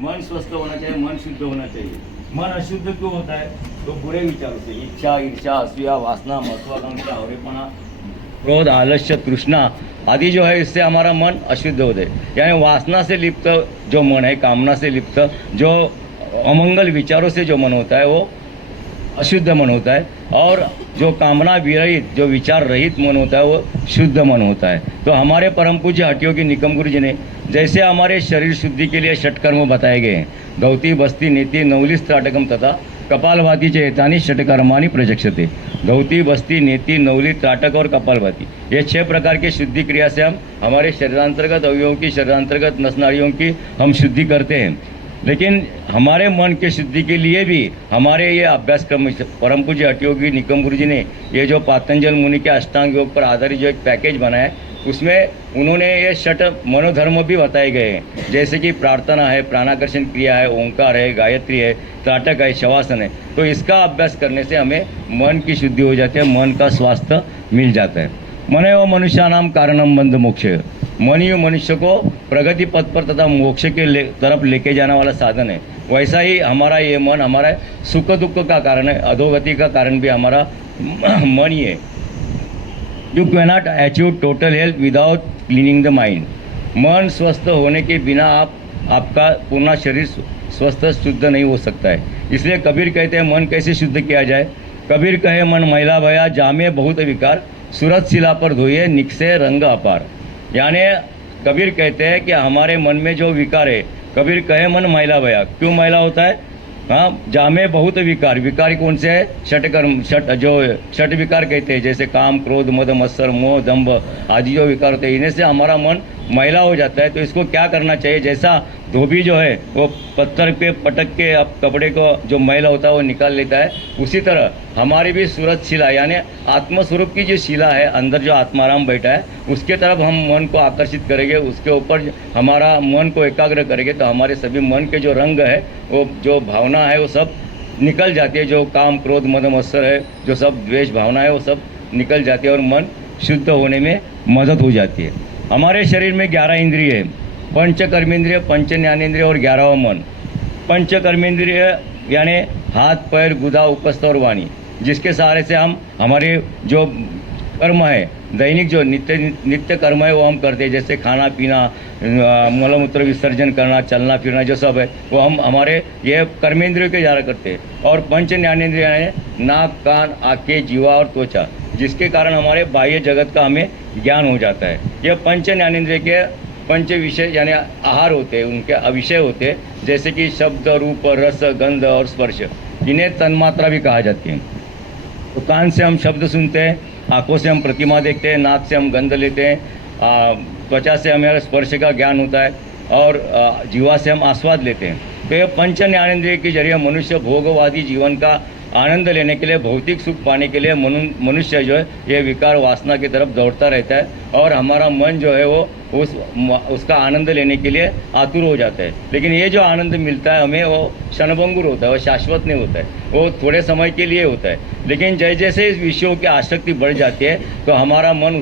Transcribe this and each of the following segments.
मन स्वस्थ होना चाहिए, मन शुद्ध होना चाहिए। मन अशुद्ध क्यों होता है? तो बुरे विचारों से, इच्छा, ईर्ष्या, असूया, वासना, महत्वाकांक्षा, हौरेपना, क्रोध, आलस्य, तृष्णा आदि जो है, इससे हमारा मन अशुद्ध होता है। यानी वासना से लिप्त जो मन है, कामना से लिप्त जो अमंगल विचारों से जो मन होता है वो अशुद्ध मन होता है, और जो कामना विरहित, जो विचार रहित मन होता है वो शुद्ध मन होता है। तो हमारे परम पूज्य हठयोगी निकम गुरु जी ने जैसे हमारे शरीर शुद्धि के लिए षटकर्म बताए गए हैं, धौती, बस्ती, नीति, नवली, त्राटकम तथा कपालभाती चेतानी षटकर्मानि प्रचक्षते। धौती, बस्ती, नेति, नवली, त्राटक और कपालभाती, ये 6 प्रकार के शुद्धि क्रिया से हम हमारे शरीरांतर्गत अवयवों की, शरीरांतर्गत नसनाड़ियों की हम शुद्धि करते हैं। लेकिन हमारे मन के शुद्धि के लिए भी हमारे ये अभ्यासक्रम परम पूज्य हठयोगी निकम गुरु जी ने ये जो पातंजल मुनि के अष्टांग योग पर आधारित जो एक पैकेज बनाया है, उसमें उन्होंने ये 6 मनोधर्म भी बताए गए हैं। जैसे कि प्रार्थना है, प्राणाकर्षण क्रिया है, ओंकार है, गायत्री है, त्राटक है, शवासन है। तो इसका अभ्यास करने से हमें मन की शुद्धि हो जाती है, मन का स्वास्थ्य मिल जाता है। मन व मनुष्यानाम कारणम बंध मोक्ष, मन ही मनुष्य को प्रगति पथ पर तथा मोक्ष के तरफ लेके जाने वाला साधन है। वैसा ही हमारा ये मन हमारा सुख दुख का कारण है, अधोगति का कारण भी हमारा मन ही है। You cannot achieve total health without cleaning the mind. मन स्वस्थ होने के बिना आपका पूर्ण शरीर स्वस्थ शुद्ध नहीं हो सकता है। इसलिए कबीर कहते हैं मन कैसे शुद्ध किया जाए। कबीर कहे मन मैला भया जामे बहुत विकार, सूरत शिला पर धोइए निकसे रंग अपार। यानी कबीर कहते हैं कि हमारे मन में जो विकार है, कबीर कहे मन मैला भया, क्यों मैला होता है? हाँ, जामे बहुत विकार। विकार कौन से है? षटकर्म, षट विकार कहते हैं, जैसे काम, क्रोध, मद, मत्सर, मोह, दंभ आदि जो विकार होते हैं, इन्हें से हमारा मन मैला हो जाता है। तो इसको क्या करना चाहिए? जैसा धोबी जो है वो पत्थर पे पटक के अब कपड़े को जो मैला होता है वो निकाल लेता है, उसी तरह हमारी भी सूरत शिला यानी आत्मस्वरूप की जो शिला है, अंदर जो आत्माराम बैठा है, उसके तरफ हम मन को आकर्षित करेंगे, उसके ऊपर हमारा मन को एकाग्र करेंगे, तो हमारे सभी मन के जो रंग है, वो जो भावना है, वो सब निकल जाती है। जो काम, क्रोध, मद, मत्सर है, जो सब द्वेष भावना है, वो सब निकल जाती है और मन शुद्ध होने में मदद हो जाती है। हमारे शरीर में 11 इंद्रिय है, पंच कर्मेंद्रिय, पंच ज्ञानेंद्रिय और 11वां मन। पंच कर्मेंद्रिय यानी हाथ, पैर, गुदा, उपस्थ और वाणी, जिसके सहारे से हम हमारे जो कर्म है, दैनिक जो नित्य कर्म है वो हम करते हैं। जैसे खाना पीना, मलमूत्र विसर्जन करना, चलना फिरना जो सब है वो हम हमारे ये कर्मेंद्रियों के द्वारा करते हैं। और पंच ज्ञानेंद्रिय यानी नाक, कान, आँखें, जीवा और त्वचा, जिसके कारण हमारे बाह्य जगत का हमें ज्ञान हो जाता है। यह पंच ज्ञानेंद्रिय के पंच विषय यानी आहार होते हैं, उनके अविषय होते हैं, जैसे कि शब्द, रूप, रस, गंध और स्पर्श। इन्हें तन्मात्रा भी कहा जाती है। तो कान से हम शब्द सुनते हैं, आँखों से हम प्रतिमा देखते हैं, नाक से हम गंध लेते हैं, त्वचा से हमें स्पर्श का ज्ञान होता है, और जीवा से हम आस्वाद लेते हैं। तो ये पंच ज्ञानेंद्रिय के जरिए मनुष्य भोगवादी जीवन का आनंद लेने के लिए, भौतिक सुख पाने के लिए मनुष्य जो है ये विकार वासना की तरफ दौड़ता रहता है, और हमारा मन जो है वो उसका आनंद लेने के लिए आतुर हो जाता है। लेकिन ये जो आनंद मिलता है हमें, वो क्षणभंगुर होता है, वो शाश्वत नहीं होता है, वो थोड़े समय के लिए होता है। लेकिन जैसे जैसे इस विषयों की आसक्ति बढ़ जाती है तो हमारा मन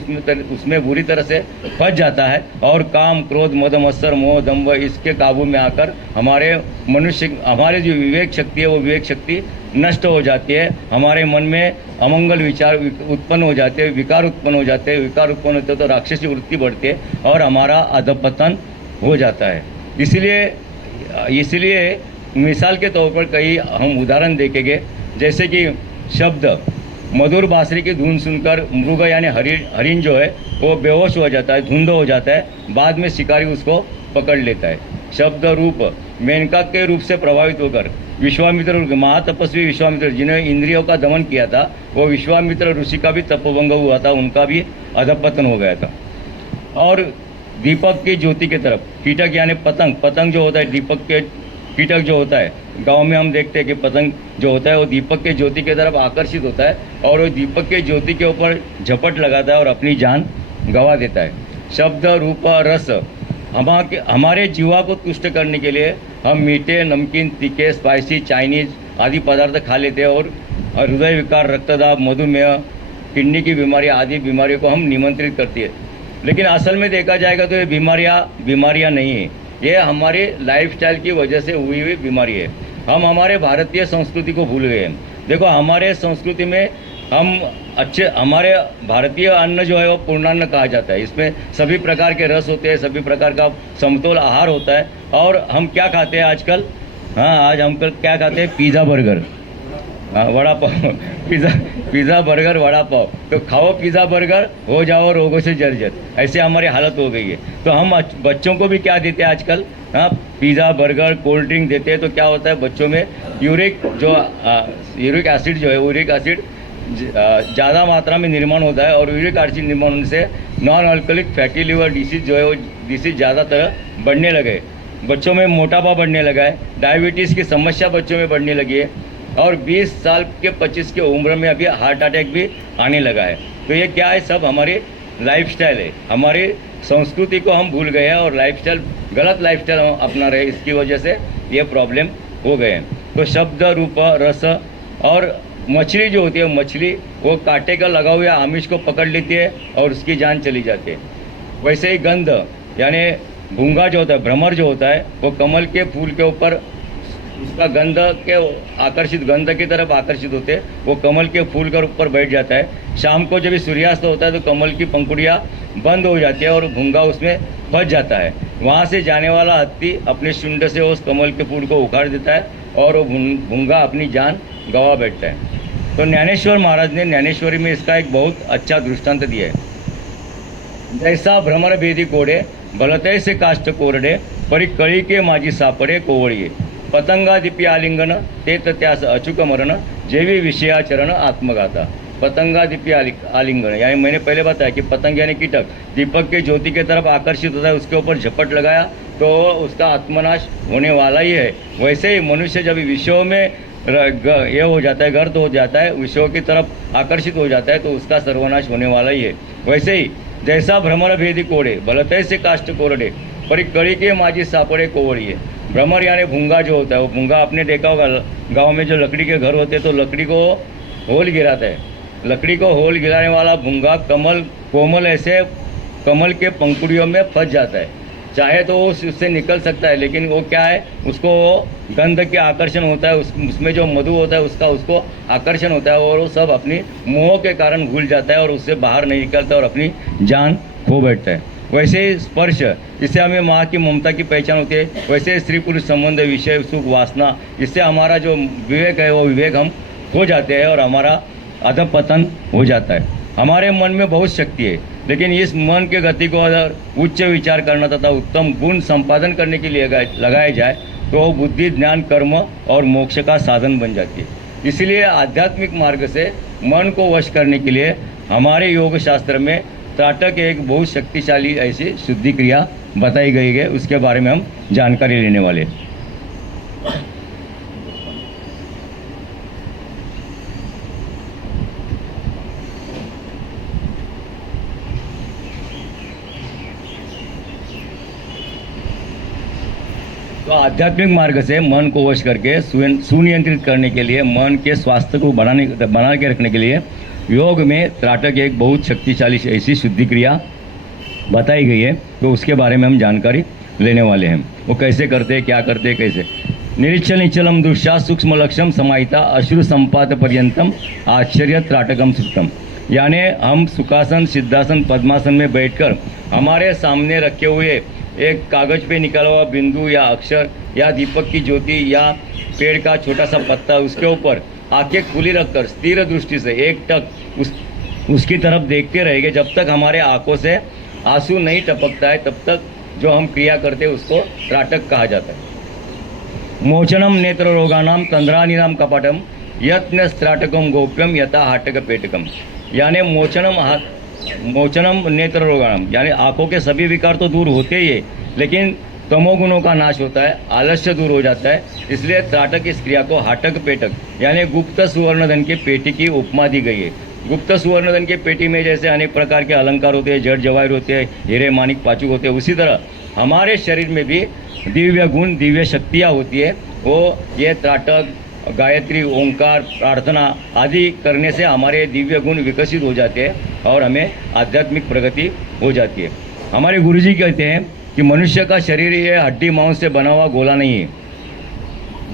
उसमें बुरी तरह से फंस जाता है, और काम, क्रोध, मद, मत्सर, मोह, दंभ इसके काबू में आकर हमारे हमारे जो विवेक शक्ति है वो विवेक शक्ति नष्ट हो जाती है। हमारे मन में अमंगल विचार उत्पन्न हो जाते हैं, विकार उत्पन्न हो जाते हैं। विकार उत्पन्न होते हैं तो राक्षसी वृत्ति बढ़ती है और हमारा अधपतन हो जाता है। इसलिए मिसाल के तौर पर कई हम उदाहरण देखेंगे, जैसे कि शब्द, मधुर बांसुरी की धुन सुनकर मृग यानी हरिण जो है वो बेहोश हो जाता है, धुंध हो जाता है, बाद में शिकारी उसको पकड़ लेता है। शब्द, रूप, मेनका के रूप से प्रभावित होकर विश्वामित्र, महातपस्वी विश्वामित्र जिन्हें इंद्रियों का दमन किया था, वो विश्वामित्र ऋषि का भी तपोभंग हुआ था, उनका भी अधपतन हो गया था। और दीपक की ज्योति की तरफ कीटक यानी पतंग जो होता है, दीपक के कीटक जो होता है, गांव में हम देखते हैं कि पतंग जो होता है वो दीपक के ज्योति की तरफ आकर्षित होता है, और वो दीपक के ज्योति के ऊपर झपट लगाता है और अपनी जान गंवा देता है। शब्द, रूप, रस, हमारे जीवा को तुष्ट करने के लिए हम मीठे, नमकीन, तीखे, स्पाइसी, चाइनीज आदि पदार्थ खा लेते हैं, और हृदय विकार, रक्तदाब, मधुमेह, किडनी की बीमारी आदि बीमारियों को हम निमंत्रित करती है। लेकिन असल में देखा जाएगा तो ये बीमारियां नहीं है, ये हमारी लाइफस्टाइल की वजह से हुई हुई बीमारी है। हम हमारे भारतीय संस्कृति को भूल गए हैं। देखो हमारे संस्कृति में हम हमारे भारतीय अन्न जो है वो पूर्णान्न कहा जाता है। इसमें सभी प्रकार के रस होते हैं, सभी प्रकार का समतोल आहार होता है। और हम क्या खाते हैं आजकल? हाँ, आज हम कल क्या खाते हैं? पिज़्ज़ा बर्गर, हाँ, वड़ा पाव। Pizza burger vada pav. तो खाओ पिज़्ज़ा बर्गर, हो जाओ रोगों से जर्जर, ऐसे हमारी हालत हो गई है। तो हम बच्चों को भी क्या देते हैं आजकल? हाँ, पिज़्ज़ा बर्गर कोल्ड ड्रिंक देते हैं। तो क्या होता है बच्चों में? यूरिक एसिड जो है, यूरिक एसिड ज़्यादा मात्रा में निर्माण होता है। और यूरिक एसिड निर्माण होने से non alcoholic fatty liver disease जो है वो डिसीज ज़्यादातर बढ़ने लगे। बच्चों में मोटापा बढ़ने लगा है, डायबिटीज़ की समस्या बच्चों में बढ़ने लगी है। और 20 साल के 25 की उम्र में अभी हार्ट अटैक भी आने लगा है। तो ये क्या है? सब हमारी लाइफस्टाइल है। हमारी संस्कृति को हम भूल गए हैं और लाइफस्टाइल, गलत लाइफस्टाइल हम अपना रहे, इसकी वजह से ये प्रॉब्लम हो गए हैं। तो शब्द रूप रस, और मछली जो होती है, मछली वो कांटे का लगा हुआ आमिष को पकड़ लेती है और उसकी जान चली जाती है। वैसे ही गंध, यानी भूंगा जो होता है, भ्रमर जो होता है, वो कमल के फूल के ऊपर उसका गंध के आकर्षित, गंध की तरफ आकर्षित होते हैं। वो कमल के फूल के ऊपर बैठ जाता है। शाम को जब सूर्यास्त होता है तो कमल की पंखुड़ियाँ बंद हो जाती है और भूंगा उसमें फंस जाता है। वहाँ से जाने वाला हत्ती अपने शुंड से उस कमल के फूल को उखाड़ देता है और वो भूंगा अपनी जान गंवा बैठता है। तो ज्ञानेश्वर महाराज ने ज्ञानेश्वरी में इसका एक बहुत अच्छा दृष्टांत दिया है। जैसा भ्रमर भेदी कोडे, भलतय से काष्ट कोरडे, परी कळी के माझी सापडे कोवळीये, पतंगादिपी आलिंगन ते त्यास अचूक मरण, जेवी विषयाचरण आत्मगाथा। पतंगादिपी आलिंगन यानी मैंने पहले बताया कि पतंग यानी कीटक दीपक के ज्योति की तरफ आकर्षित होता है, उसके ऊपर झपट लगाया तो उसका आत्मनाश होने वाला ही है। वैसे ही मनुष्य जब विषयों में ये हो जाता है, गर्द हो जाता है, विषयों की तरफ आकर्षित हो जाता है, तो उसका सर्वनाश होने वाला ही है। वैसे ही जैसा भ्रमर भेदी कोड़े, भलतय से काष्ट कोरडे, परी कड़ी के माझी सापड़े कोवड़िए। भ्रमर यानी भूंगा जो होता है, वो भूंगा आपने देखा होगा गांव में जो लकड़ी के घर होते हैं तो लकड़ी को होल गिराता है। लकड़ी को होल गिराने वाला भूंगा कोमल ऐसे कमल के पंखुड़ियों में फंस जाता है। चाहे तो वो उससे निकल सकता है, लेकिन वो क्या है, उसको गंध के आकर्षण होता है, उसमें जो मधु होता है उसको आकर्षण होता है और वो सब अपनी मोह के कारण भूल जाता है और उससे बाहर नहीं निकलता और अपनी जान खो बैठता है। वैसे ही स्पर्श, इससे हमें माँ की ममता की पहचान होती है। वैसे स्त्री पुरुष संबंध, विषय सुख वासना, इससे हमारा जो विवेक है वो विवेक हम खो जाते हैं और हमारा अधपतन हो जाता है। हमारे मन में बहुत शक्ति है, लेकिन इस मन के गति को अगर उच्च विचार करना तथा उत्तम गुण संपादन करने के लिए लगाया जाए तो वो बुद्धि, ज्ञान, कर्म और मोक्ष का साधन बन जाती है। इसलिए आध्यात्मिक मार्ग से मन को वश करने के लिए हमारे योग शास्त्र में त्राटक एक बहुत शक्तिशाली ऐसी शुद्धि क्रिया बताई गई है, उसके बारे में हम जानकारी लेने वाले हैं। तो आध्यात्मिक मार्ग से मन को वश करके सुनियंत्रित करने के लिए, मन के स्वास्थ्य को बना के रखने के लिए योग में त्राटक एक बहुत शक्तिशाली ऐसी शुद्धि क्रिया बताई गई है। तो उसके बारे में हम जानकारी लेने वाले हैं। वो कैसे करते हैं, क्या करते हैं, कैसे। निरीक्षण निश्चलम दृश्या सूक्ष्म लक्ष्यम समाहिता अश्रु संपात पर्यंतम आश्चर्य त्राटकम सुक्तम। यानी हम सुखासन, सिद्धासन, पद्मासन में बैठकर हमारे सामने रखे हुए एक कागज पे निकला हुआ बिंदु या अक्षर या दीपक की ज्योति या पेड़ का छोटा सा पत्ता, उसके ऊपर आंखें खुली रखकर स्थिर दृष्टि से एक टक उसकी तरफ देखते रहेंगे। जब तक हमारे आंखों से आंसू नहीं टपकता है तब तक जो हम क्रिया करते हैं उसको त्राटक कहा जाता है। मोचनम नेत्र रोगानाम तंद्रानीनाम कपाटम यत्न त्राटकम गोप्यम यथा हाटक पेटकम। यानी मोचनम नेत्र रोगानाम यानी आंखों के सभी विकार तो दूर होते ही है, लेकिन तमोगुणों का नाश होता है, आलस्य दूर हो जाता है। इसलिए त्राटक इस क्रिया को हाटक पेटक यानी गुप्त सुवर्णधन के पेटी की उपमा दी गई है। गुप्त सुवर्णधन के पेटी में जैसे अनेक प्रकार के अलंकार होते हैं, जड़ जवाहर होते हैं, हीरे मानिक पाचुक होते हैं, उसी तरह हमारे शरीर में भी दिव्य गुण, दिव्य शक्तियाँ होती है। वो ये त्राटक, गायत्री, ओंकार, प्रार्थना आदि करने से हमारे दिव्य गुण विकसित हो जाते हैं और हमें आध्यात्मिक प्रगति हो जाती है। हमारे गुरुजी कहते हैं कि मनुष्य का शरीर ये हड्डी मांस से बना हुआ गोला नहीं है।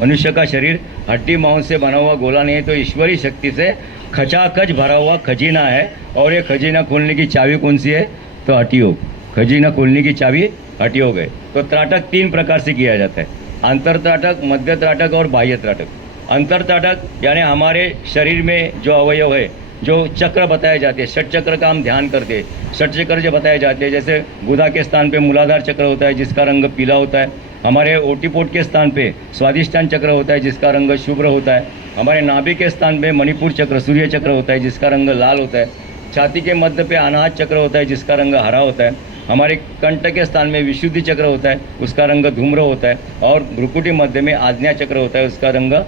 मनुष्य का शरीर हड्डी मांस से बना हुआ गोला नहीं है, तो ईश्वरी शक्ति से खचाखच भरा हुआ खजीना है। और ये खजीना खोलने की चाबी कौन सी है? तो हठयोग। खजीना खोलने की चाबी हठयोग है। तो त्राटक 3 प्रकार से किया जाता है, अंतर त्राटक, मध्य त्राटक और बाह्य त्राटक। अंतर त्राटक यानी हमारे शरीर में जो अवयव है, जो चक्र बताए जाते हैं, षट चक्र का हम ध्यान करते हैं। षट चक्र जो बताए जाते हैं, जैसे गुदा के स्थान पे मूलाधार चक्र होता है जिसका रंग पीला होता है। हमारे ओटीपोट के स्थान पे स्वादिष्टान चक्र होता है जिसका रंग शुभ्र होता है। हमारे नाभि के स्थान पे मणिपुर चक्र, सूर्य चक्र होता है जिसका रंग लाल होता है। छाती के मध्य पे अनाहत चक्र होता है जिसका रंग हरा होता है। हमारे कंठ के स्थान में विशुद्धि चक्र होता है, उसका रंग धूम्र होता है। और भ्रुकुटी मध्य में आज्ञा चक्र होता है, उसका रंग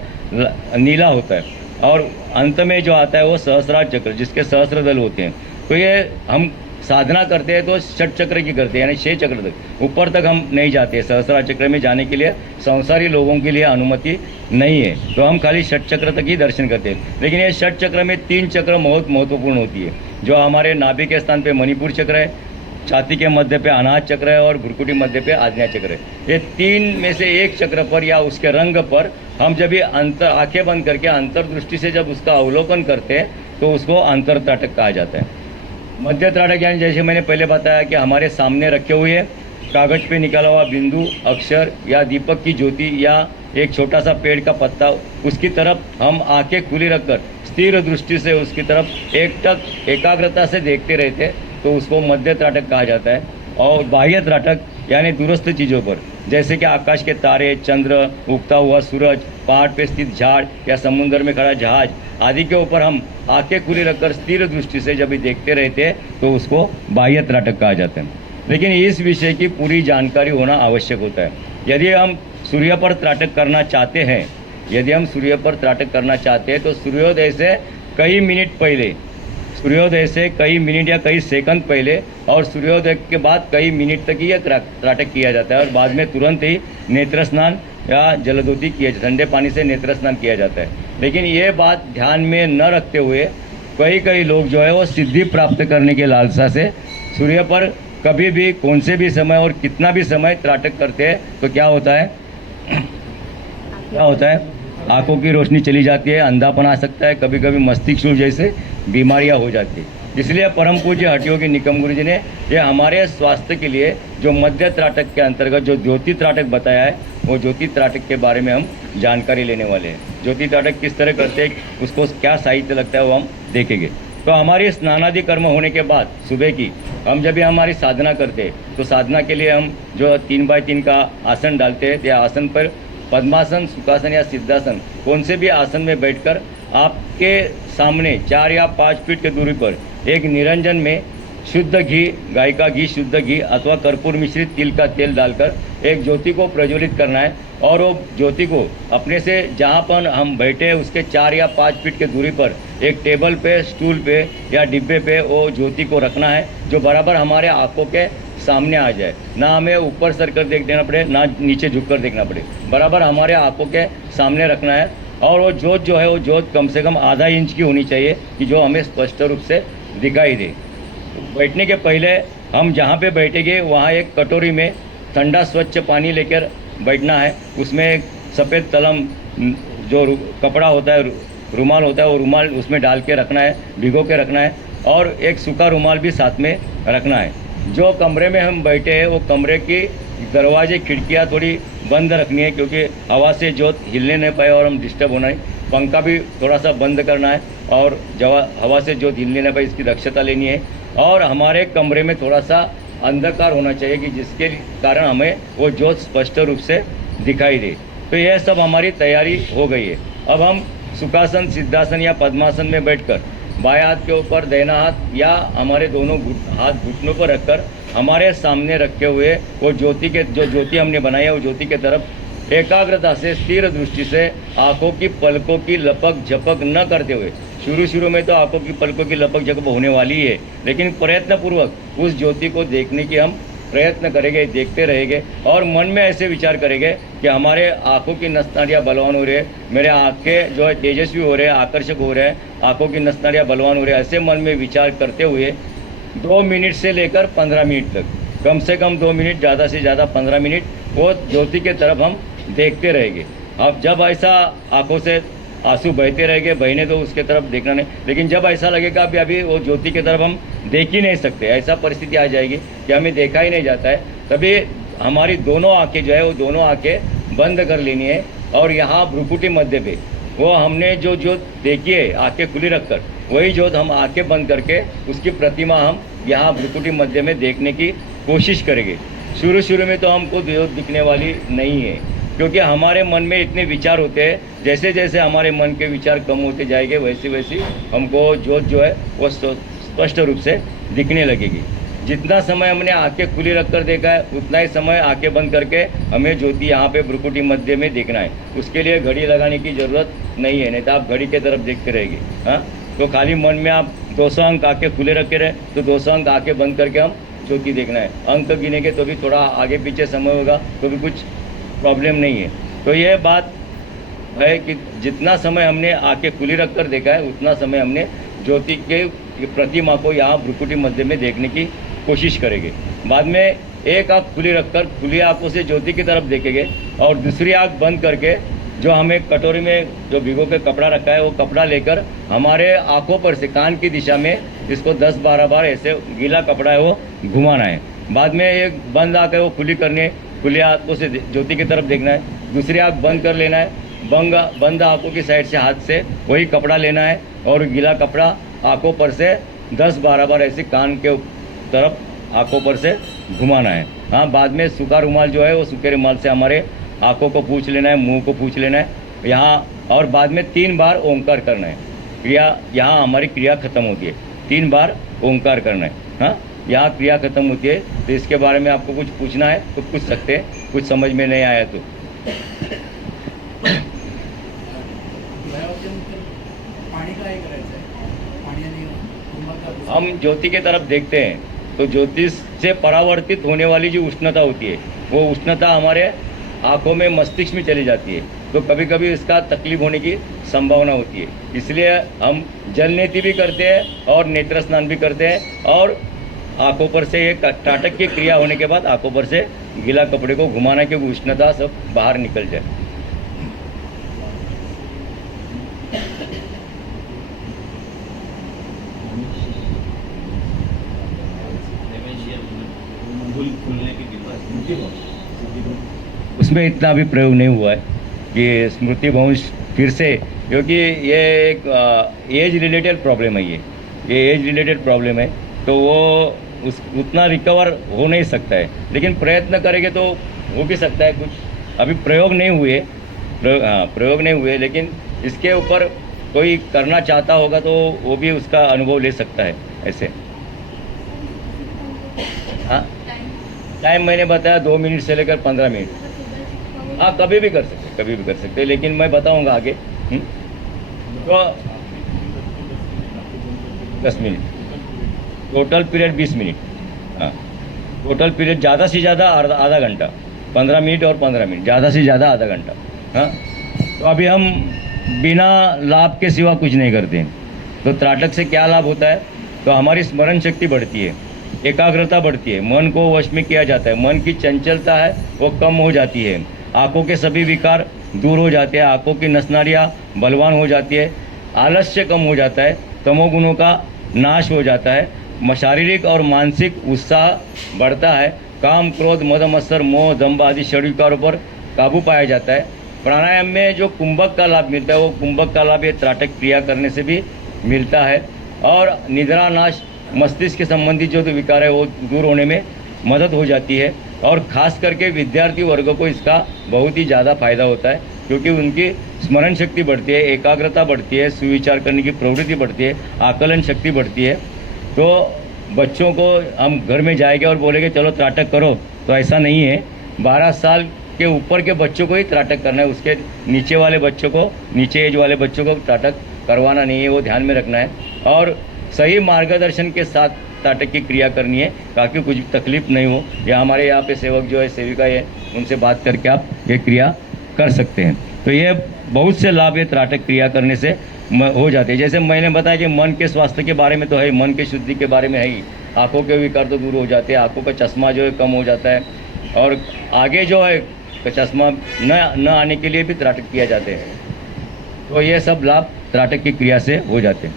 नीला होता है। और अंत में जो आता है वो सहस्रार चक्र, जिसके सहस्र दल होते हैं। तो ये हम साधना करते हैं तो षट चक्र की करते हैं, यानी 6 चक्र तक, ऊपर तक हम नहीं जाते। सहस्रार चक्र में जाने के लिए संसारी लोगों के लिए अनुमति नहीं है, तो हम खाली षट चक्र तक ही दर्शन करते हैं। लेकिन ये षट चक्र में 3 चक्र बहुत महत्वपूर्ण होती है। जो हमारे नाभि के स्थान पे मणिपुर चक्र है, छाती के मध्य पे अनाहत चक्र है और भ्रुकुटी मध्य पे आज्ञा चक्र है। ये 3 में से एक चक्र पर या उसके रंग पर हम जब ये आंखें बंद करके अंतर्दृष्टि से जब उसका अवलोकन करते हैं तो उसको अंतर त्राटक कहा जाता है। मध्य त्राटक यानी जैसे मैंने पहले बताया कि हमारे सामने रखे हुए कागज पे निकाला हुआ बिंदु, अक्षर या दीपक की ज्योति या एक छोटा सा पेड़ का पत्ता, उसकी तरफ हम आंखें खुली रखकर स्थिर दृष्टि से उसकी तरफ एकटक एकाग्रता से देखते रहते, तो उसको मध्य त्राटक कहा जाता है। और बाह्य त्राटक यानी दूरस्थ चीज़ों पर, जैसे कि आकाश के तारे, चंद्र, उगता हुआ सूरज, पहाड़ पे स्थित झाड़ या समुद्र में खड़ा जहाज आदि के ऊपर हम आंखें खुली रखकर स्थिर दृष्टि से जब भी देखते रहते हैं तो उसको बाह्य त्राटक कहा जाता है। लेकिन इस विषय की पूरी जानकारी होना आवश्यक होता है। यदि हम सूर्य पर त्राटक करना चाहते हैं, यदि हम सूर्य पर त्राटक करना चाहते हैं तो सूर्योदय से कई मिनट पहले, सूर्योदय से कई मिनट या कई सेकंड पहले और सूर्योदय के बाद कई मिनट तक ही यह त्राटक किया जाता है। और बाद में तुरंत ही नेत्र स्नान या जलधोती किया जाता है, ठंडे पानी से नेत्र स्नान किया जाता है। लेकिन ये बात ध्यान में न रखते हुए कई लोग जो है वो सिद्धि प्राप्त करने के लालसा से सूर्य पर कभी भी, कौन से भी समय और कितना भी समय त्राटक करते हैं, तो क्या होता है, क्या होता है, आंखों की रोशनी चली जाती है, अंधापन आ सकता है, कभी कभी मस्तिष्क जैसे बीमारियां हो जाती है। इसलिए परम पूज्य हठयोगी निकम गुरु जी ने ये हमारे स्वास्थ्य के लिए जो मध्य त्राटक के अंतर्गत जो ज्योति त्राटक बताया है, वो ज्योति त्राटक के बारे में हम जानकारी लेने वाले हैं। ज्योति त्राटक किस तरह करते हैं, उसको क्या साहित्य लगता है, वो हम देखेंगे। तो हमारी स्नानादि कर्म होने के बाद सुबह की हम जब भी हमारी साधना करते हैं तो साधना के लिए हम जो 3 बाय 3 का आसन डालते हैं, त्या आसन पर पद्मासन, सुखासन या सिद्धासन कौन से भी आसन में बैठकर आपके सामने 4 या 5 फीट की दूरी पर एक निरंजन में शुद्ध घी, गाय का घी, शुद्ध घी अथवा कर्पूर मिश्रित तिल का तेल डालकर एक ज्योति को प्रज्वलित करना है। और वो ज्योति को अपने से जहाँ पर हम बैठे हैं उसके 4 या 5 फीट की दूरी पर एक टेबल पे, स्टूल पे या डिब्बे पे वो ज्योति को रखना है, जो बराबर हमारे आंखों के सामने आ जाए। ना हमें ऊपर सर कर देखना पड़े, ना नीचे झुक कर देखना पड़े, बराबर हमारे आंखों के सामने रखना है। और वो ज्योत जो है वो ज्योत कम से कम आधा इंच की होनी चाहिए कि जो हमें स्पष्ट रूप से दिखाई दे। बैठने के पहले हम जहाँ पे बैठेंगे वहाँ एक कटोरी में ठंडा स्वच्छ पानी लेकर बैठना है। उसमें एक सफ़ेद तलम जो कपड़ा होता है, रुमाल होता है, वो रुमाल उसमें डाल के रखना है, भिगो के रखना है। और एक सूखा रुमाल भी साथ में रखना है। जो कमरे में हम बैठे हैं वो कमरे की दरवाजे, खिड़कियाँ थोड़ी बंद रखनी है, क्योंकि हवा से ज्योत हिलने नहीं पाए और हम डिस्टर्ब होना है। पंखा भी थोड़ा सा बंद करना है और जब हवा से ज्योत हिलने नहीं पाए इसकी दक्षता लेनी है। और हमारे कमरे में थोड़ा सा अंधकार होना चाहिए कि जिसके कारण हमें वो ज्योत स्पष्ट रूप से दिखाई दे। तो यह सब हमारी तैयारी हो गई है। अब हम सुखासन, सिद्धासन या पद्मासन में बैठकर बाएं हाथ के ऊपर दाहिना हाथ या हमारे दोनों हाथ घुटनों पर रखकर हमारे सामने रखे हुए वो ज्योति के, जो ज्योति हमने बनाई है, वो ज्योति के तरफ एकाग्रता से स्थिर दृष्टि से आंखों की पलकों की लपक झपक न करते हुए, शुरू में तो आंखों की पलकों की लपक झपक होने वाली है, लेकिन प्रयत्नपूर्वक उस ज्योति को देखने की हम प्रयत्न करेंगे, देखते रहेंगे और मन में ऐसे विचार करेंगे कि हमारे आंखों की नस नाड़ियाँ बलवान हो रही है, मेरे आंखें जो है तेजस्वी हो रहे हैं, आकर्षक हो रहे हैं, आंखों की नस नाड़ियाँ बलवान हो रहे हैं। ऐसे मन में विचार करते हुए 2 मिनट से लेकर 15 मिनट तक कम से कम 2 मिनट, ज़्यादा से ज़्यादा 15 मिनट वो ज्योति के तरफ हम देखते रहेंगे। अब जब ऐसा आंखों से आंसू बहते रहेंगे, बहने तो उसके तरफ देखना नहीं, लेकिन जब ऐसा लगेगा अभी वो ज्योति की तरफ हम देख ही नहीं सकते, ऐसा परिस्थिति आ जाएगी कि हमें देखा ही नहीं जाता है, तभी हमारी दोनों आंखें जो है वो दोनों आंखें बंद कर लेनी है। और यहाँ भ्रुकुटी मध्य पे वो हमने जो जोत देखी है आंखें खुली रखकर, वही जोत हम आंखें बंद करके उसकी प्रतिमा हम यहाँ भ्रुकुटी मध्य में देखने की कोशिश करेंगे। शुरू में तो हमको जोत दिखने वाली नहीं है, क्योंकि हमारे मन में इतने विचार होते हैं, जैसे जैसे हमारे मन के विचार कम होते जाएंगे वैसे वैसे हमको जोत जो है वो स्पष्ट रूप से दिखने लगेगी। जितना समय हमने आंखें खुली रखकर देखा है उतना ही समय आंखें बंद करके हमें ज्योति यहाँ पे भ्रुकुटी मध्य में देखना है। उसके लिए घड़ी लगाने की ज़रूरत नहीं है, नहीं तो आप घड़ी की तरफ देखते रहेंगे। हाँ, तो खाली मन में आप 200 अंक आंखें खुले रखे रहे तो 200 अंक आंखें बंद करके हम ज्योति देखना है। अंक गिनेंगे तो भी थोड़ा आगे पीछे समय होगा तो भी कुछ प्रॉब्लम नहीं है। तो यह बात है कि जितना समय हमने आंखें खुली रखकर देखा है उतना समय हमने ज्योति के प्रतिमा को यहाँ भ्रुकुटी मध्य में देखने की कोशिश करेंगे। बाद में एक आंख खुली रखकर खुली आंखों से ज्योति की तरफ देखेंगे और दूसरी आंख बंद करके जो हमें कटोरी में जो भिगो के कपड़ा रखा है वो कपड़ा लेकर हमारे आंखों पर से कान की दिशा में इसको 10-12 बार ऐसे गीला कपड़ा है वो घुमाना है। बाद में एक बंद आंख है वो खुली करनी है, खुली आंखों से ज्योति की तरफ देखना है। दूसरी आंख बंद कर लेना है, बंद आंखों की साइड से हाथ से वही कपड़ा लेना है और गीला कपड़ा आंखों पर से 10-12 बार ऐसे कान के तरफ आंखों पर से घुमाना है। हाँ, बाद में सूखा रुमाल जो है वो सूखे रुमाल से हमारे आंखों को पूछ लेना है, मुंह को पूछ लेना है यहाँ, और बाद में 3 बार ओंकार करना है। क्रिया यहाँ हमारी क्रिया खत्म होती है, 3 बार ओंकार करना है। हाँ, यहाँ क्रिया खत्म होती है। तो इसके बारे में आपको कुछ पूछना है तो पूछ सकते हैं, कुछ समझ में नहीं आया तो। हम ज्योति की तरफ देखते हैं तो ज्योति से परावर्तित होने वाली जो उष्णता होती है वो उष्णता हमारे आंखों में मस्तिष्क में चली जाती है, तो कभी कभी इसका तकलीफ होने की संभावना होती है। इसलिए हम जल नेति भी करते हैं और नेत्र स्नान भी करते हैं और आंखों पर से एक टाटक की क्रिया होने के बाद आंखों पर से गीला कपड़े को घुमाना कि वो उष्णता सब बाहर निकल जाए। उसमें इतना भी प्रयोग नहीं हुआ है कि स्मृति भ्रंश फिर से, क्योंकि ये एक एज रिलेटेड प्रॉब्लम है। ये एज रिलेटेड प्रॉब्लम है तो वो उतना रिकवर हो नहीं सकता है, लेकिन प्रयत्न करेंगे तो हो भी सकता है। कुछ अभी प्रयोग नहीं हुए, प्रयोग नहीं हुए, लेकिन इसके ऊपर कोई करना चाहता होगा तो वो भी उसका अनुभव ले सकता है ऐसे। हाँ, टाइम मैंने बताया 2 मिनट से लेकर 15 मिनट। हाँ, कभी भी कर सकते, लेकिन मैं बताऊंगा आगे। तो 10 मिनट, टोटल पीरियड 20 मिनट। हाँ, टोटल पीरियड ज़्यादा से ज़्यादा आधा घंटा, 15 मिनट और 15 मिनट, ज़्यादा से ज़्यादा आधा घंटा। हाँ, तो अभी हम बिना लाभ के सिवा कुछ नहीं करते हैं। तो त्राटक से क्या लाभ होता है? तो हमारी स्मरण शक्ति बढ़ती है, एकाग्रता बढ़ती है, मन को वश में किया जाता है, मन की चंचलता है वो कम हो जाती है, आंखों के सभी विकार दूर हो जाते हैं, आंखों की नसनारियाँ बलवान हो जाती है, आलस्य कम हो जाता है, तमोगुणों का नाश हो जाता है, शारीरिक और मानसिक उत्साह बढ़ता है, काम क्रोध मद मत्सर मोह दंभ आदि षड्विकारों पर काबू पाया जाता है। प्राणायाम में जो कुंभक का लाभ मिलता है वो कुंभक का लाभ ये त्राटक क्रिया करने से भी मिलता है, और निद्रा नाश, मस्तिष्क के संबंधी जो विकार है वो दूर होने में मदद हो जाती है। और ख़ास करके विद्यार्थी वर्ग को इसका बहुत ही ज़्यादा फायदा होता है, क्योंकि उनकी स्मरण शक्ति बढ़ती है, एकाग्रता बढ़ती है, सुविचार करने की प्रवृत्ति बढ़ती है, आकलन शक्ति बढ़ती है। तो बच्चों को हम घर में जाएंगे और बोलेंगे चलो त्राटक करो, तो ऐसा नहीं है। 12 साल के ऊपर के बच्चों को ही त्राटक करना है, उसके नीचे वाले बच्चों को, नीचे एज वाले बच्चों को त्राटक करवाना नहीं है, वो ध्यान में रखना है। और सही मार्गदर्शन के साथ त्राटक की क्रिया करनी है ताकि कुछ तकलीफ नहीं हो। या हमारे यहाँ पे सेवक जो है, सेविका है, उनसे बात करके आप ये क्रिया कर सकते हैं। तो ये बहुत से लाभ ये त्राटक क्रिया करने से हो जाते हैं। जैसे मैंने बताया कि मन के स्वास्थ्य के बारे में तो है, मन के शुद्धि के बारे में है ही। आँखों के विकार तो दूर हो जाते हैं, आँखों का चश्मा जो है कम हो जाता है, और आगे जो है चश्मा न आने के लिए भी त्राटक किया जाते हैं। तो ये सब लाभ त्राटक की क्रिया से हो जाते हैं।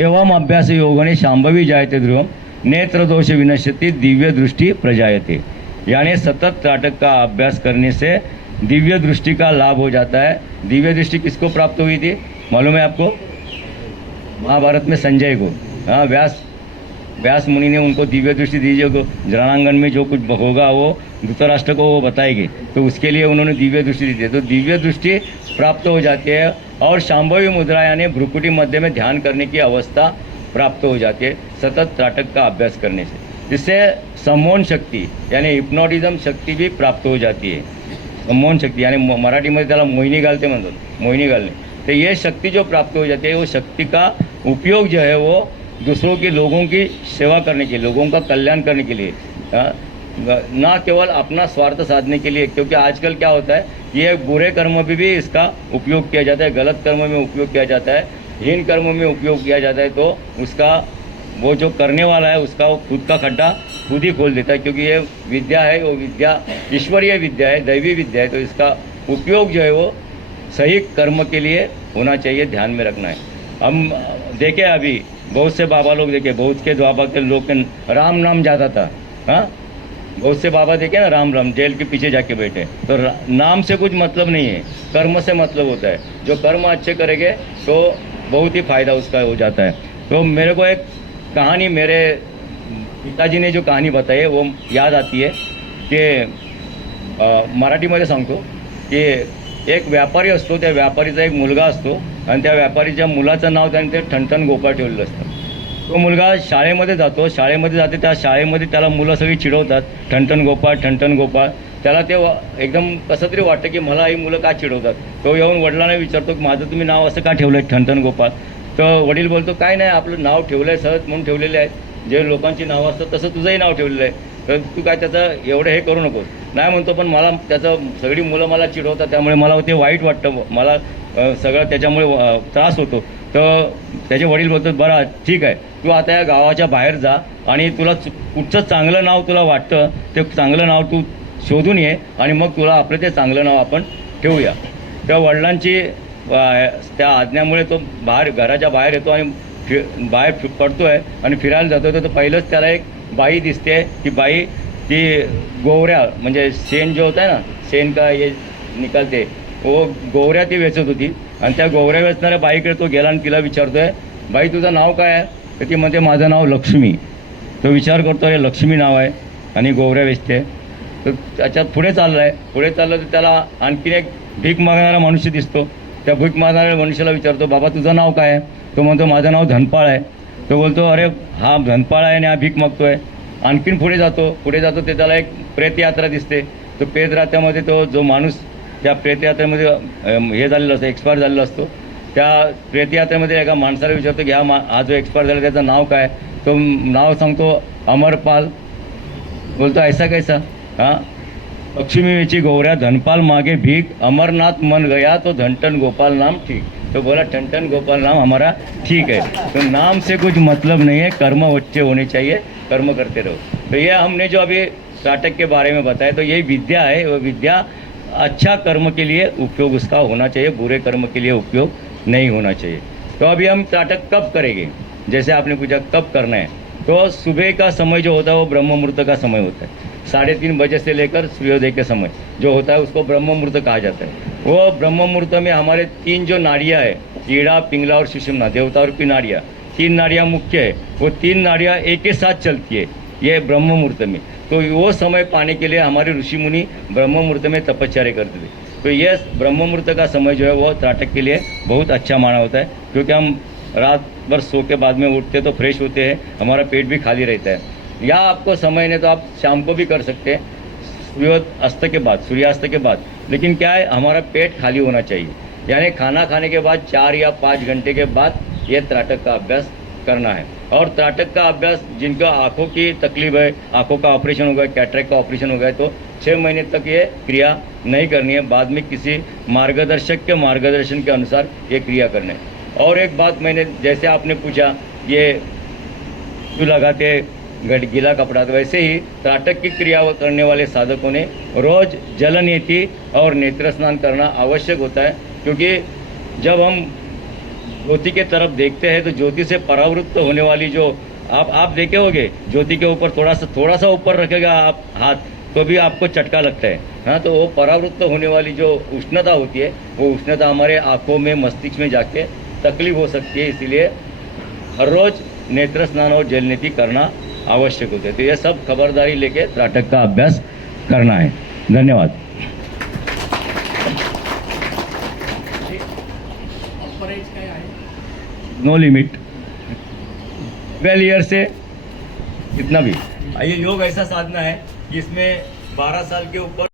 एवं अभ्यास योगने शांभवी जायते ध्रुवम नेत्र दोष विनश्यति दिव्य दृष्टि प्रजायते। यानी सतत त्राटक का अभ्यास करने से दिव्य दृष्टि का लाभ हो जाता है। दिव्य दृष्टि किसको प्राप्त हुई थी मालूम है आपको? महाभारत में संजय को, हाँ, व्यास मुनि ने उनको दिव्य दृष्टि दी, जो रणांगन में जो कुछ होगा वो धृतराष्ट्र को वो बताएगी, तो उसके लिए उन्होंने दिव्य दृष्टि दी थी। तो दिव्य दृष्टि प्राप्त हो जाती है और शांभवी मुद्रा यानी भ्रुकुटी मध्य में ध्यान करने की अवस्था प्राप्त हो जाती है सतत त्राटक का अभ्यास करने से। जिससे सम्मोहन शक्ति यानी हिप्नोटिज्म शक्ति भी प्राप्त हो जाती है। सम्मोहन शक्ती यानी मराठीमध्ये त्याला मोहिनी घालते म्हणतात, मोहिनी घालणे। तो ये शक्ति जो प्राप्त हो जाती है, वो शक्ति का उपयोग जो है वो दूसरों के लोगों की सेवा करने के लिए, लोगों का कल्याण करने के लिए, ना केवल अपना स्वार्थ साधने के लिए। क्योंकि आजकल क्या होता है, ये बुरे कर्म में भी इसका उपयोग किया जाता है, गलत कर्म में उपयोग किया जाता है, हीन कर्म में उपयोग किया जाता है। तो उसका वो जो करने वाला है उसका वो खुद का खड्डा खुद ही खोल देता है। क्योंकि ये विद्या है, वो विद्या ईश्वरीय विद्या है, दैवी विद्या है। तो इसका उपयोग जो है वो सही कर्म के लिए होना चाहिए, ध्यान में रखना है। हम देखें अभी बहुत से बाबा लोग देखे, बहुत के बाबा के लोग के राम नाम जाता था, हाँ, बहुत से बाबा देखे ना, राम राम जेल के पीछे जाके बैठे। तो नाम से कुछ मतलब नहीं है, कर्म से मतलब होता है। जो कर्म अच्छे करेंगे तो बहुत ही फायदा उसका हो जाता है। तो मेरे को एक कहानी मेरे पिताजी ने जो कहानी बताई है वो याद आती है कि मराठीमध्ये सांगतो की एक व्यापारी असतो, त्या व्यापारीचा एक मुलगा असतो आणि त्या व्यापारीच्या मुलाचं नाव त्याने ते ठणठण गोपाळ ठेवलेलं असतं। तो मुलगा शाळेमध्ये जातो, शाळेमध्ये जाते, त्या शाळेमध्ये त्याला मुलं सगळी चिडवतात, ठणठण गोपाळ ठणठण गोपाळ। त्याला ते एकदम कसं तरी वाटतं की मला ही मुलं का चिडवतात। तो येऊन वडिलांना विचारतो की माझं तुम्ही नाव असं का ठेवलं आहे ठणठण गोपाळ? तर वडील बोलतो काय नाही, आपलं नाव ठेवलं आहे सहज म्हणून ठेवलेले आहे, जे लोकांची नावं असतात तसं तुझंही नाव ठेवलेलं आहे, तर तू काय त्याचं एवढं हे करू नकोस। नाही म्हणतो, पण मला त्याचं सगळी मुलं मला चिडवतात, त्यामुळे मला ते वाईट वाटतं, मला सगळं त्याच्यामुळे त्रास होतो। तर त्याचे वडील बोलतात बरं ठीक आहे, तू आता या गावाच्या बाहेर जा आणि तुला कुठचं चांगलं नाव तुला वाटतं ते चांगलं नाव तू शोधून ये आणि मग तुला आपलं ते चांगलं नाव आपण ठेवूया। त्या वडिलांची त्या आज्ञामुळे तो बाहेर घराच्या बाहेर येतो आणि बाहेर पडतो आहे आणि फिरायला जातो। तर पहिलंच त्याला एक बाई दिसते। ती बाई ती गोवऱ्या म्हणजे शेण जो होता है ना, शेण का ये निकालते, वो गोवऱ्या ती वेचत होती। आणि त्या गोवऱ्या वेचणाऱ्या बाईकडे तो गेला आणि तिला विचारतोय, बाई तुझं नाव काय आहे? तर ती म्हणते माझं नाव लक्ष्मी। तो विचार करतो अरे लक्ष्मी नाव आहे आणि गोवऱ्या वेचते। तर त्याच्यात पुढे चाललं तर त्याला आणखीन एक भीक मागणारा मनुष्य दिसतो। त्या भीक मागणाऱ्या मनुष्याला विचारतो बाबा तुझं नाव काय आहे? तो म्हणतो माझं नाव धनपाळ आहे। तो बोलतो अरे हा धनपाळ आहे आणि हा भीक मागतोय। आणखीन पुढे जातो ते त्याला एक प्रेतयात्रा दिसते। तो प्रेतयात्रेमध्ये तो जो माणूस त्या प्रेतयात्रेमध्ये हे झालेला असतो, एक्सपायर झालेला असतो, त्या प्रेतयात्रेमध्ये एका माणसाला विचारतो की हा जो एक्सपायर झाला त्याचं नाव काय? तो नाव सांगतो अमरपाल। बोलतो ऐसा कैसा? हाँ, लक्ष्मीची गौऱ्या धनपाल मागे भीख, अमरनाथ मन गया तो धनटन गोपाल नाम ठीक। तो बोला ठनठन गोपाल नाम हमारा ठीक है। तो नाम से कुछ मतलब नहीं है, कर्म अच्छे होने चाहिए, कर्म करते रहो। तो ये हमने जो अभी त्राटक के बारे में बताया, तो यही विद्या है। वो विद्या अच्छा कर्म के लिए उपयोग उसका होना चाहिए, बुरे कर्म के लिए उपयोग नहीं होना चाहिए। तो अभी हम त्राटक कब करेंगे, जैसे आपने पूछा कब करना है, तो सुबह का समय जो होता है वो ब्रह्म मुहूर्त का समय होता है। 3:30 बजे से लेकर सूर्योदय के समय जो होता है उसको ब्रह्म मुहूर्त कहा जाता है। वो ब्रह्म मुहूर्त में हमारे 3 जो नाड़ियाँ है, ईड़ा, पिंगला और सुषुम्ना, देवता रूपी नाड़ियाँ, 3 नाड़ियाँ मुख्य है। वो 3 नाड़ियाँ एक ही साथ चलती है ये ब्रह्म मुहूर्त में। तो वो समय पाने के लिए हमारे ऋषि मुनि ब्रह्म मुहूर्त में तपश्चर्या करते थे। तो ये ब्रह्म मुहूर्त का समय जो है वो त्राटक के लिए बहुत अच्छा माना होता है, क्योंकि हम रात भर सो के बाद में उठते तो फ्रेश होते हैं, हमारा पेट भी खाली रहता है। या आपको समय नहीं तो आप शाम को भी कर सकते हैं, सूर्यास्त के बाद। लेकिन क्या है, हमारा पेट खाली होना चाहिए, यानी खाना खाने के बाद 4 या 5 घंटे के बाद ये त्राटक का अभ्यास करना है। और त्राटक का अभ्यास जिनका आँखों की तकलीफ है, आँखों का ऑपरेशन हो गया, कैटरेक्ट का ऑपरेशन हो गया, तो 6 महीने तक ये क्रिया नहीं करनी है। बाद में किसी मार्गदर्शक के मार्गदर्शन के अनुसार ये क्रिया करना है। और एक बात मैंने, जैसे आपने पूछा ये जो लगाते गीला कपड़ा, तो वैसे ही त्राटक की क्रिया करने वाले साधकों ने रोज जलनेति और नेत्र स्नान करना आवश्यक होता है, क्योंकि जब हम ज्योति के तरफ देखते हैं तो ज्योति से परावृत्त होने वाली जो आप देखे होगे, ज्योति के ऊपर थोड़ा सा ऊपर रखेगा आप हाथ तो भी आपको चटका लगता है। हाँ, तो वो परावृत्त होने वाली जो उष्णता होती है, वो उष्णता हमारे आँखों में, मस्तिष्क में जाके तकलीफ हो सकती है। इसीलिए हर रोज नेत्र स्नान और जलनेति करना आवश्यक होते हैं। तो ये सब खबरदारी लेके त्राटक का अभ्यास करना है। धन्यवाद। नो लिमिट, 12 ईयर से इतना भी। ये योग ऐसा साधना है कि इसमें 12 साल के ऊपर